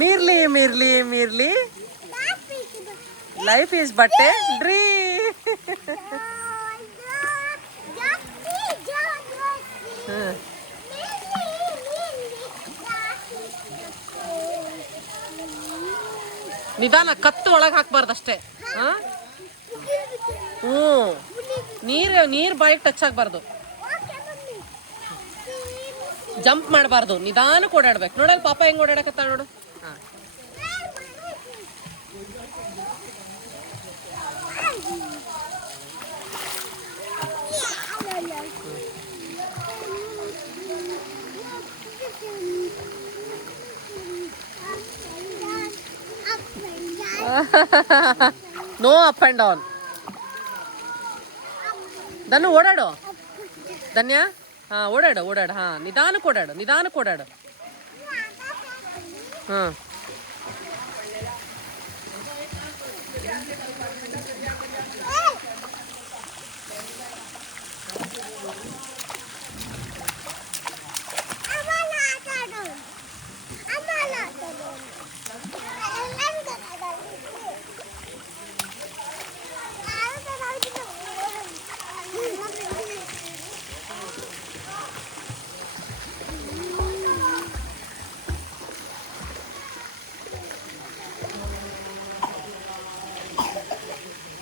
ಮಿರ್ಲಿ ಮಿರ್ಲಿ ಮಿರ್ಲಿ life is ಬಟ್ಟೆ ಡ್ರೀ. ನಿಧಾನ, ಕತ್ತು ಒಳಗೆ ಹಾಕ್ಬಾರ್ದಷ್ಟೇ. ಹ್ಞೂ, ನೀರು ಬಾಯಿಗೆ ಟಚ್ ಆಗಬಾರ್ದು. ಜಂಪ್ ಮಾಡಬಾರ್ದು, ನಿಧಾನಕ್ಕೆ ಓಡಾಡ್ಬೇಕು. ನೋಡಲ್ಲಿ ಪಾಪ ಹೆಂಗೆ ಓಡಾಡಕತ್ತ ನೋಡು. ಹಾಂ, ನೋ ಅಪ್ ಆ್ಯಂಡ್ ಡೌನ್. ಧನು ಓಡಾಡು. ಧನ್ಯ, ಹಾಂ ಓಡಾಡು. ಹಾಂ, ನಿಧಾನಕ್ಕೆ ಓಡಾಡು. ಹಾಂ,